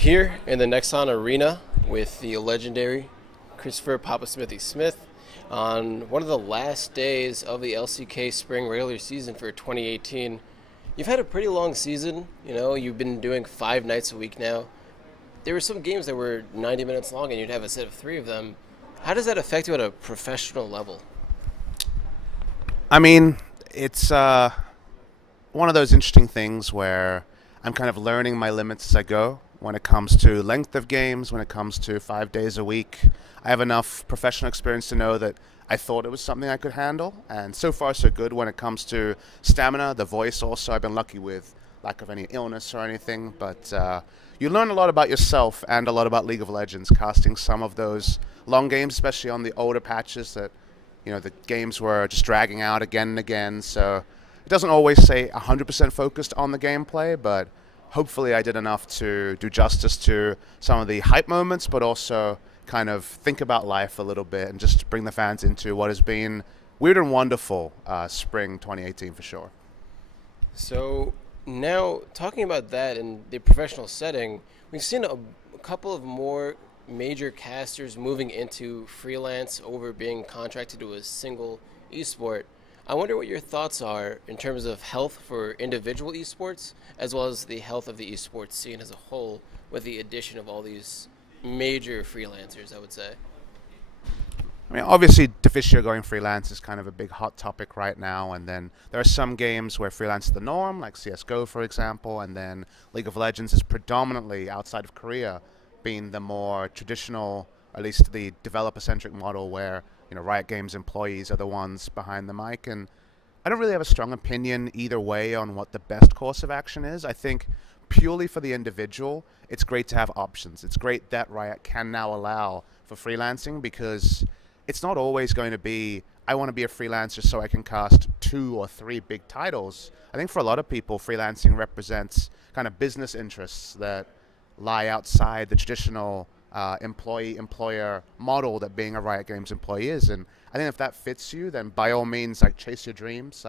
Here in the Nexon Arena with the legendary Christopher PapaSmithy Smith on one of the last days of the LCK spring regular season for 2018. You've had a pretty long season, you've been doing 5 nights a week now. There were some games that were 90 minutes long and you'd have a set of 3 of them. How does that affect you at a professional level? I mean, it's one of those interesting things where I'm kind of learning my limits as I go when it comes to length of games, when it comes to 5 days a week. I have enough professional experience to know that I thought it was something I could handle, and so far so good when it comes to stamina, the voice also. I've been lucky with lack of any illness or anything, but you learn a lot about yourself and a lot about League of Legends, casting some of those long games, especially on the older patches that, the games were just dragging out again and again, so it doesn't always say 100% focused on the gameplay, but hopefully I did enough to do justice to some of the hype moments, but also kind of think about life a little bit and just bring the fans into what has been weird and wonderful spring 2018 for sure. So now, talking about that in the professional setting, we've seen a couple of more major casters moving into freelance over being contracted to a single esport. I wonder what your thoughts are in terms of health for individual esports, as well as the health of the esports scene as a whole, with the addition of all these major freelancers, I would say. I mean, obviously, Deficio going freelance is kind of a big hot topic right now, and then there are some games where freelance is the norm, like CSGO, for example, and then League of Legends is predominantly, outside of Korea, being the more traditional, at least the developer-centric model where Riot Games employees are the ones behind the mic, and I don't really have a strong opinion either way on what the best course of action is. I think purely for the individual, it's great to have options. It's great that Riot can now allow for freelancing because it's not always going to be, I want to be a freelancer so I can cast 2 or 3 big titles. I think for a lot of people, freelancing represents kind of business interests that lie outside the traditional employee-employer model that being a Riot Games employee is. And I think if that fits you, then by all means, chase your dreams.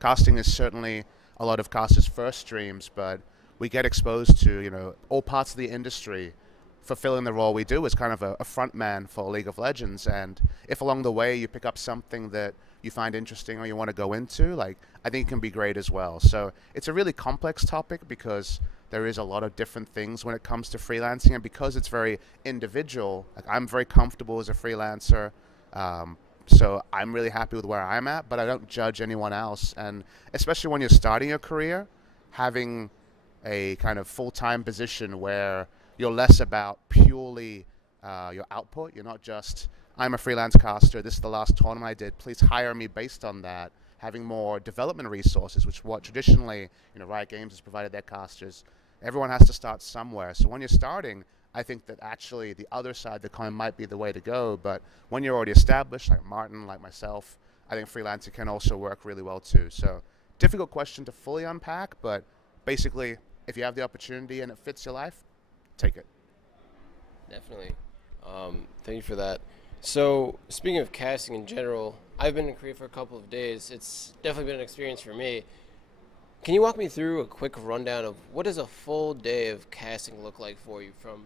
Casting is certainly a lot of casters' first dreams, but we get exposed to, all parts of the industry fulfilling the role we do as kind of a front man for League of Legends. And if along the way you pick up something that you find interesting or you want to go into, I think it can be great as well. So it's a really complex topic because there is a lot of different things when it comes to freelancing, and because it's very individual, I'm very comfortable as a freelancer, so I'm really happy with where I'm at, but I don't judge anyone else. And especially when you're starting your career, having a kind of full-time position where you're less about purely your output. You're not just, I'm a freelance caster, this is the last tournament I did, please hire me based on that. Having more development resources, which what traditionally Riot Games has provided their casters. Everyone has to start somewhere. So when you're starting, I think that actually the other side of the coin might be the way to go. But when you're already established, like Martin, like myself, I think freelancing can also work really well too. So difficult question to fully unpack, but basically, if you have the opportunity and it fits your life, take it. Definitely. Thank you for that. So, speaking of casting in general, I've been in Korea for a couple of days. It's definitely been an experience for me. Can you walk me through a quick rundown of what does a full day of casting look like for you from,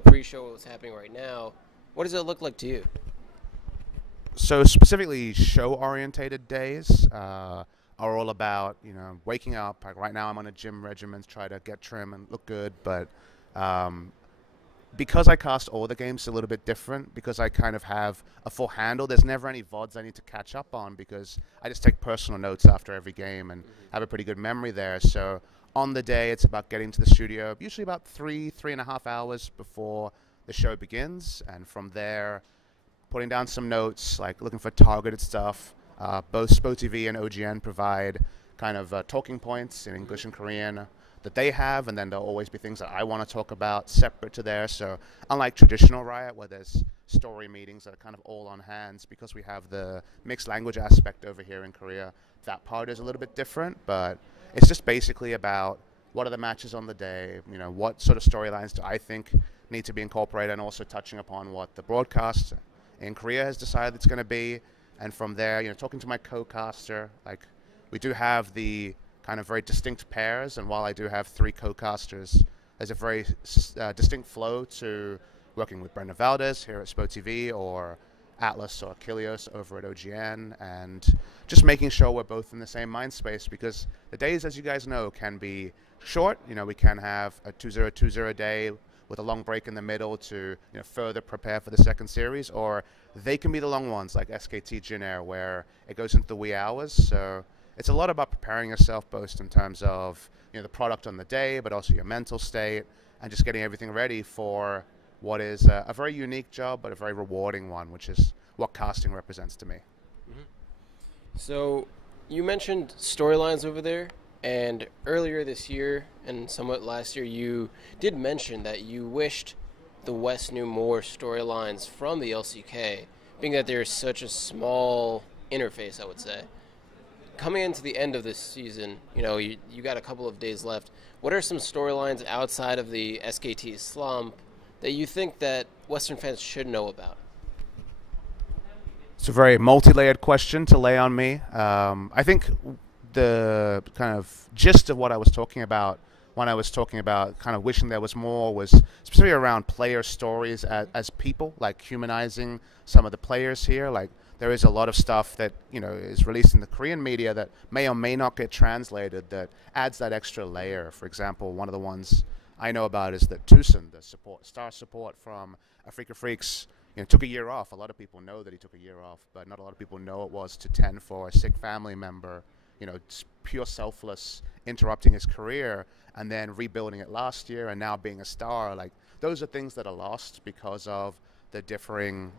pre-show what's happening right now? What does it look like to you? So specifically show-orientated days are all about, waking up. Right now I'm on a gym regimen to try to get trim and look good, but because I cast all the games a little bit different, because I kind of have a full handle, there's never any VODs I need to catch up on because I just take personal notes after every game and have a pretty good memory there. So on the day, it's about getting to the studio, usually about 3.5 hours before the show begins. And from there, putting down some notes, looking for targeted stuff. Both SpoTV and OGN provide kind of talking points in English and Korean that they have, and then there'll always be things that I want to talk about separate to theirs. So unlike traditional Riot, where there's story meetings that are kind of all on hands, because we have the mixed language aspect over here in Korea, that part is a little bit different, but it's just basically about what are the matches on the day, what sort of storylines do I think need to be incorporated, and also touching upon what the broadcast in Korea has decided it's going to be. And from there, talking to my co-caster, we do have the kind of very distinct pairs, and while I do have 3 co-casters there's a very distinct flow to working with Brendan Valdez here at SpoTV, or Atlas or Kilios over at OGN, and just making sure we're both in the same mind space, because the days, as you guys know, can be short. We can have a 2020 day with a long break in the middle to further prepare for the second series, or they can be the long ones like SKT Jin Air, where it goes into the wee hours. So it's a lot about preparing yourself, both in terms of the product on the day, but also your mental state, and just getting everything ready for what is a very unique job, but a very rewarding one, which is what casting represents to me. Mm-hmm. So you mentioned storylines over there, and earlier this year and somewhat last year, you did mention that you wished the West knew more storylines from the LCK, being that there's such a small interface, I would say. Coming into the end of this season, you got a couple of days left. What are some storylines outside of the SKT slump that you think that Western fans should know about? It's a very multi-layered question to lay on me. I think the kind of gist of what I was talking about when I was talking about kind of wishing there was more was specifically around player stories as people, like humanizing some of the players here. Like, there is a lot of stuff that is released in the Korean media that may or may not get translated that adds that extra layer. For example, one of the ones I know about is that Tucson, the star support from Africa Freaks, took a year off. A lot of people know that he took a year off, but not a lot of people know it was to tend for a sick family member. Pure selfless, interrupting his career and then rebuilding it last year and now being a star. Like, those are things that are lost because of the differing,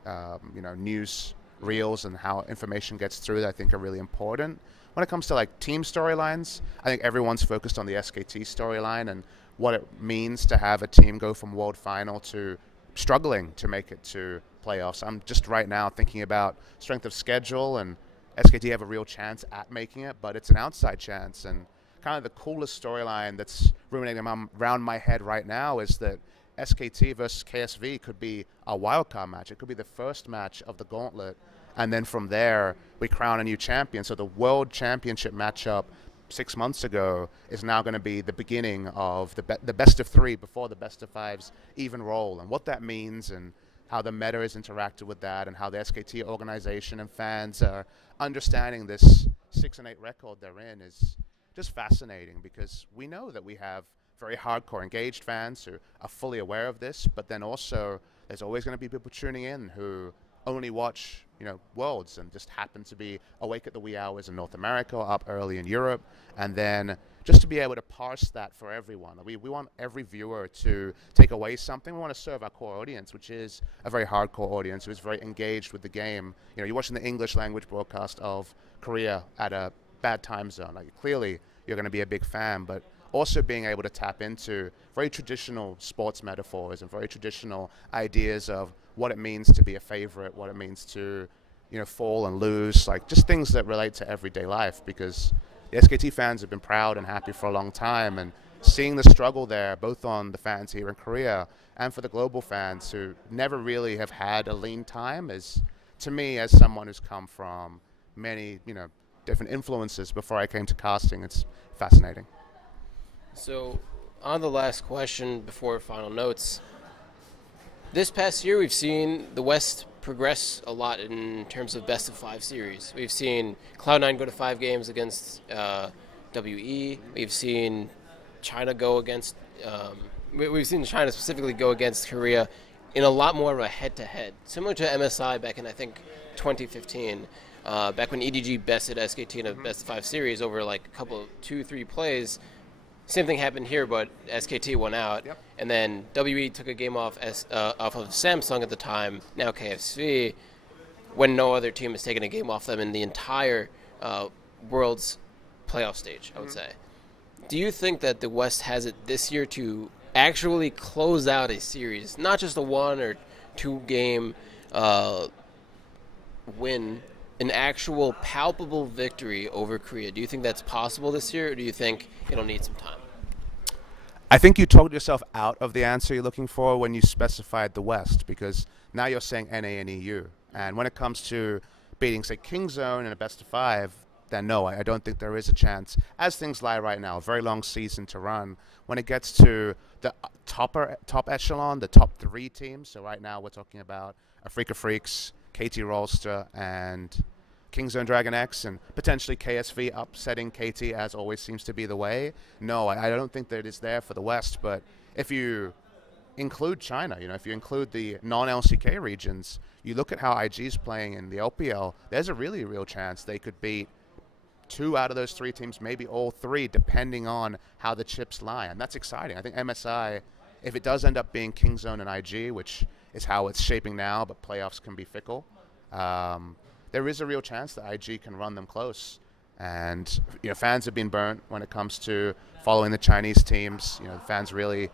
news reels and how information gets through that I think are really important. When it comes to like team storylines, I think everyone's focused on the SKT storyline and what it means to have a team go from world final to struggling to make it to playoffs. I'm just right now thinking about strength of schedule, and SKT have a real chance at making it, but it's an outside chance. And kind of the coolest storyline that's ruminating around my head right now is that SKT versus KSV could be a wildcard match. It could be the first match of the gauntlet, and then from there we crown a new champion. So the World Championship matchup 6 months ago is now going to be the beginning of the best of three before the best of fives even roll, and what that means and how the meta is interacted with that, and how the SKT organization and fans are understanding this 6-8 record they're in is just fascinating, because we know that we have very hardcore engaged fans who are fully aware of this, but then also there's always going to be people tuning in who only watch Worlds and just happen to be awake at the wee hours in North America or up early in Europe. And then just to be able to parse that for everyone. We want every viewer to take away something. We want to serve our core audience, which is a very hardcore audience who is very engaged with the game. You're watching the English language broadcast of Korea at a bad time zone. Like, clearly you're going to be a big fan, but also being able to tap into very traditional sports metaphors and very traditional ideas of what it means to be a favorite, what it means to, fall and lose, like just things that relate to everyday life, because the SKT fans have been proud and happy for a long time, and seeing the struggle there, both on the fans here in Korea and for the global fans who never really have had a lean time, is, to me, as someone who's come from many, different influences before I came to casting, it's fascinating. So, on the last question before final notes, this past year we've seen the West progress a lot in terms of best of 5 series. We've seen Cloud9 go to 5 games against WE. We've seen China go against, we've seen China specifically go against Korea in a lot more of a head-to-head, similar to MSI back in, I think, 2015. Back when EDG bested SKT in a best of 5 series over like a couple of 2-3 plays. Same thing happened here, but SKT won out. Yep. And then WE took a game off of Samsung at the time, now KSV, when no other team has taken a game off them in the entire World's playoff stage, I would say. Do you think that the West has it this year to actually close out a series, not just a 1 or 2 game win, an actual palpable victory over Korea? Do you think that's possible this year, or do you think it'll need some time? I think you talked yourself out of the answer you're looking for when you specified the West, because now you're saying NA and EU. And when it comes to beating, say, KINGZONE in a best of 5, then no, I don't think there is a chance. As things lie right now, a very long season to run. When it gets to the top echelon, the top 3 teams, so right now we're talking about Afrika Freaks, KT Rolster, and KINGZONE DragonX, and potentially KSV upsetting KT, as always seems to be the way. No, I don't think that it is there for the West, but if you include China, if you include the non-LCK regions, you look at how IG's playing in the LPL, there's a really real chance they could beat 2 out of those 3 teams, maybe all 3, depending on how the chips lie. And that's exciting. I think MSI, if it does end up being KINGZONE and IG, which is how it's shaping now, but playoffs can be fickle, there is a real chance that IG can run them close. And fans have been burnt when it comes to following the Chinese teams. Fans really,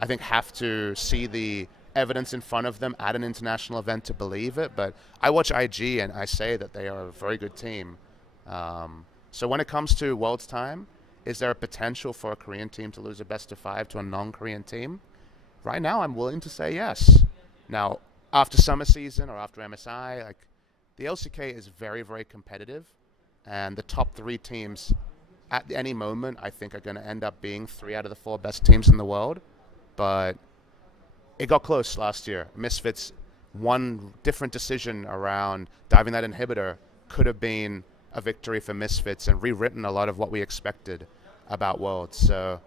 I think, have to see the evidence in front of them at an international event to believe it. But I watch IG and I say that they are a very good team. So when it comes to World's time, is there a potential for a Korean team to lose a best-of-5 to a non-Korean team? Right now, I'm willing to say yes. Now, after summer season or after MSI, the LCK is very, very competitive, and the top 3 teams at any moment, I think, are going to end up being 3 out of the 4 best teams in the world. But it got close last year. Misfits, one different decision around diving that inhibitor could have been a victory for Misfits and rewritten a lot of what we expected about Worlds. So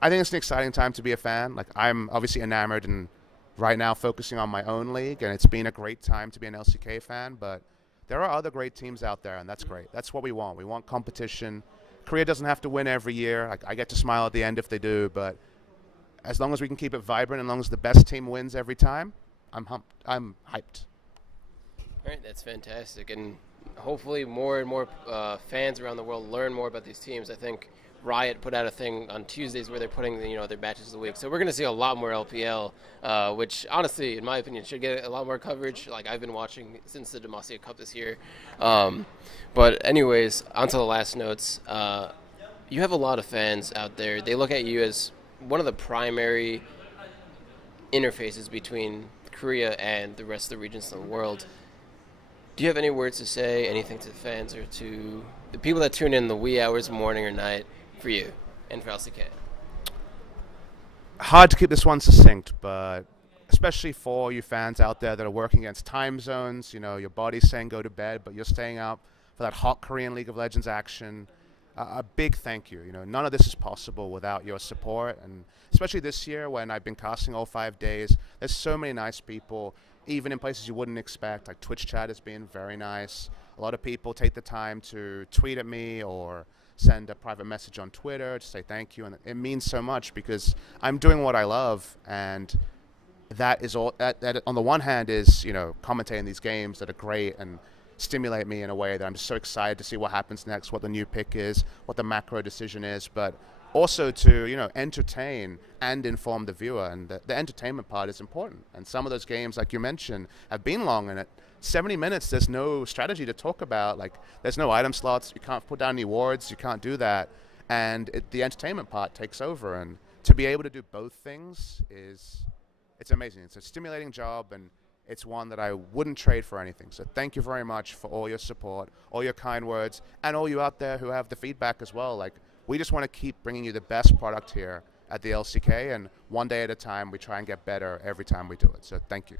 I think it's an exciting time to be a fan. I'm obviously enamored and right now focusing on my own league, and it's been a great time to be an LCK fan, but there are other great teams out there, and that's great. That's what we want. We want competition. Korea doesn't have to win every year. I get to smile at the end if they do, but as long as we can keep it vibrant, as long as the best team wins every time, I'm hyped. All right, that's fantastic. And hopefully more and more fans around the world learn more about these teams. I think Riot put out a thing on Tuesdays where they're putting their matches of the week. So we're going to see a lot more LPL, which honestly, in my opinion, should get a lot more coverage. I've been watching since the Demacia Cup this year. But anyways, on to the last notes. You have a lot of fans out there. They look at you as one of the primary interfaces between Korea and the rest of the regions of the world. Do you have any words to say, anything to the fans or to the people that tune in the wee hours, morning or night, for you and for LCK? Hard to keep this one succinct, but especially for you fans out there that are working against time zones, your body's saying go to bed, but you're staying up for that hot Korean League of Legends action. A big thank you. None of this is possible without your support, and especially this year when I've been casting all 5 days, there's so many nice people, even in places you wouldn't expect. Twitch chat has been very nice. A lot of people take the time to tweet at me or send a private message on Twitter to say thank you, and it means so much because I'm doing what I love, and that is all. That on the one hand is commentating these games that are great and stimulate me in a way that I'm just so excited to see what happens next, what the new pick is, what the macro decision is, but also to entertain and inform the viewer, and the entertainment part is important. And some of those games, like you mentioned, have been long, and at 70 minutes there's no strategy to talk about. There's no item slots, you can't put down any wards, you can't do that, and the entertainment part takes over. And to be able to do both things it's amazing. It's a stimulating job, and it's one that I wouldn't trade for anything. So thank you very much for all your support, all your kind words, and all you out there who have the feedback as well. We just want to keep bringing you the best product here at the LCK, and one day at a time, we try and get better every time we do it. So thank you.